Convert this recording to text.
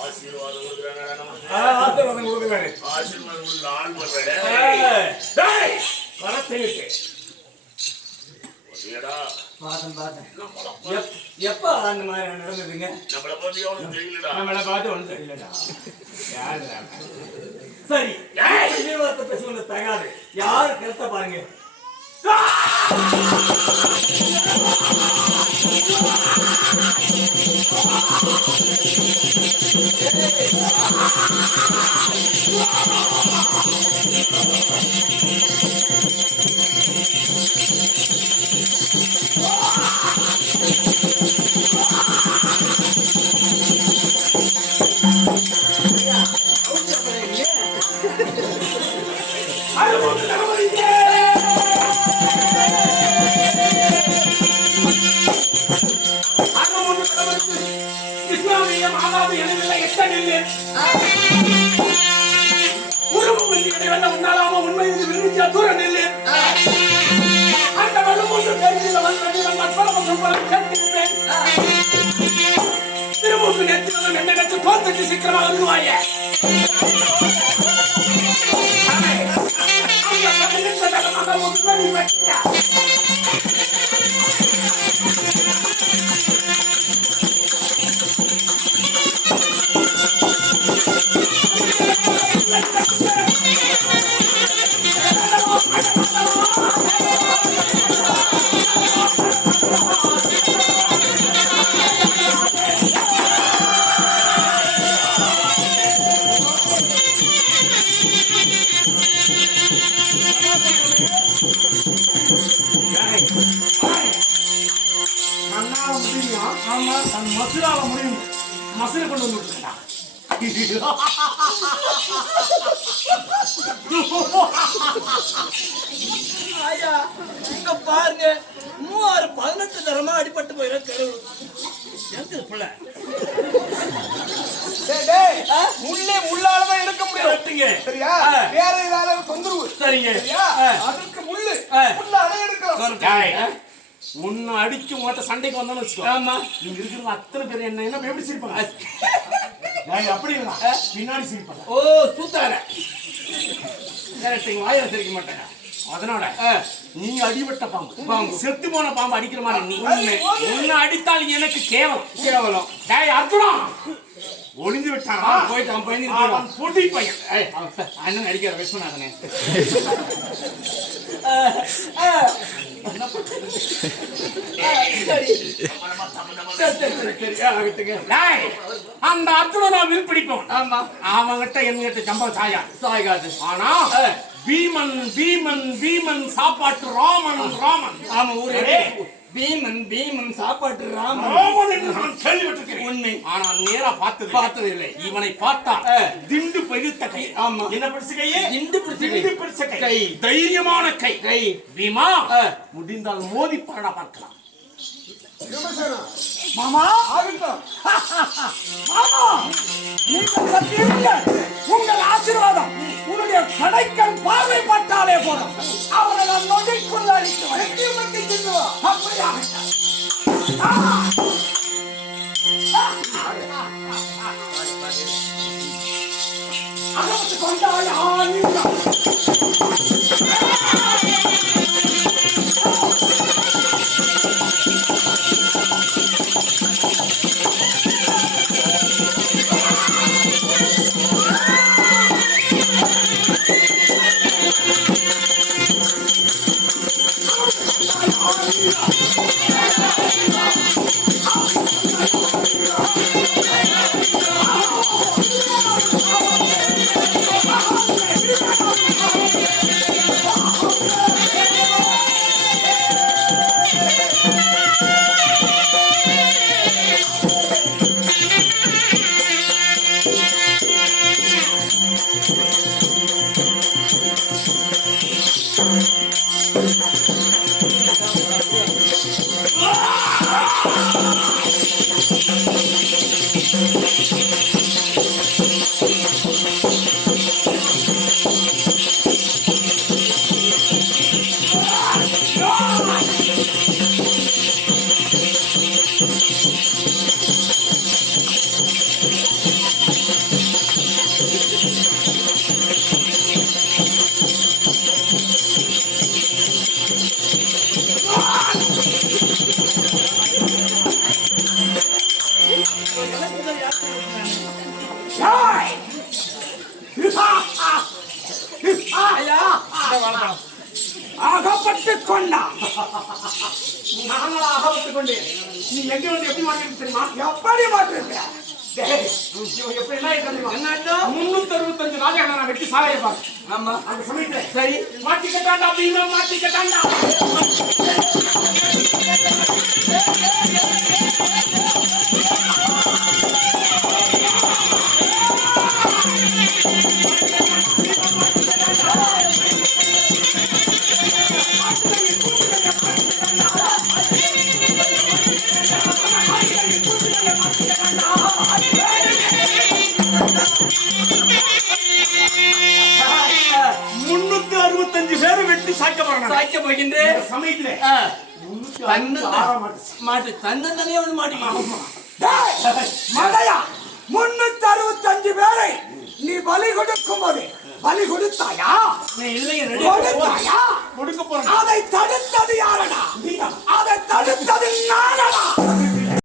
ஆசீர்வாதம் கொடுக்குறாங்க நமக்கு. ஆசீர்வாதம் கொடுக்குறாரு. ஆசீர்வாதம் கொடுக்குற ஆள் போடுறாரு. டேய் வரத்தேங்க. ஏடா பாத்தேன். எப்ப அந்த மாதிரி நடந்ததுங்க? நம்மள பத்தி எவ்வளவு தெரியலடா. நம்மள பார்த்து ஒன்றும் தெரியலடா. யாருடா? சரி ஆசீர்வாதத்தை பேசுவது தகாது. யாரு கருத்தை பாருங்க. சீக்கிரமா வருவாய மசுரால முடியும். மசுரை கொண்டு வந்து ஐயா இங்க பாருங்க 3-18 தரமா அடிபட்டு போயிட கடவுள் புள்ள முள்ளே முள்ளாலதான் எடுக்க முடியும். சரியா? வேற ஏதாவது தொந்தரவு. சரிங்க. அதுக்கு முள்ளு எடுக்கலாம். உன்னை அடிச்சு உங்கள்கிட்ட சண்டைக்கு வந்தோன்னு வச்சுக்கோ. ஆமா நீங்க இருக்கிறவங்க அத்தனை பேர் என்ன எப்படி சிரிப்பாங்க? அப்படி இல்ல பின்னாடி சிரிப்பாங்க. ஓ சூத்தார வாயில சிரிக்க மாட்டாங்க. அதனால நீங்க அடிபட்ட பாம்பு செத்து போன பாம்பு அடிக்கிற மாதிரி நீ உன்னை அடித்தால் எனக்கு கேவலம். அர்ஜுனா ஒளிஞ்சு விட்டான். போயிட்டான் பையன் பொடி பையன். அண்ணன் அடிக்கிற விஸ்வநாதனே அந்த அர்ஜுனா வில் பிடிப்போம். ஆமா அவங்கிட்ட என்கிட்ட சம்பளம் சாயாது. ஆனா பீமன் பீமன் பீமன் சாப்பாட்டு ராமன். ஆமா ஊரே பீமன் சாப்பாட்டு ராமன் என்று நான் கேள்விப்பட்டிருக்கிறேன். உண்மை. ஆனா நேரா பார்த்தது இல்லை. இவனை பார்த்தா திண்டு பழுத்த கை. ஆமா என்ன பிடிச்ச கையே? திண்டு பிடிச்ச கை. தைரியமான கை. பீமா முடிந்தால் மோதி பாடா பார்க்கலாம். மாமா மாமா நீங்கள் சத்தியங்கள் உங்கள் ஆசீர்வாதம் உன்னுடைய கடைக்கண் பார்வைப்பட்டாலே போதும். அவரை நான் நொடிக்குள்ள அடித்துவேன். அப்படியாக கொண்டாயா முதல் யாருக்கு ஏய்! ஐயா இந்த வாழைப்பழம் அகப்பட்டு கொண்டா நாங்களா அகப்பட்டு கொண்டேன் நீ எங்க வந்து எப்படி மாட்டிருக்கு தெரியுமா எப்படி மாட்டிருக்க எப்படி என்ன தெரியுமா என்ன 365 நாளைக்கு நான் வெட்டி சாலையப்பாங்க ஆமா அந்த சமயத்துல சரி மாட்டிக்கட்டாண்டா அப்படின்னா மாட்டிக்கட்டாண்டா சாய்க்க போகின்றேன் சமயத்துல மாட்டு தன்னே வந்து மாட்டிக்கிட்டு மலையா 365 பேரை நீ பலி கொடுக்கும் போது பலி கொடுத்தாயா இல்லைங்க கொடுத்தாயா கொடுக்க போறேன் அதை தடுத்தது யாரு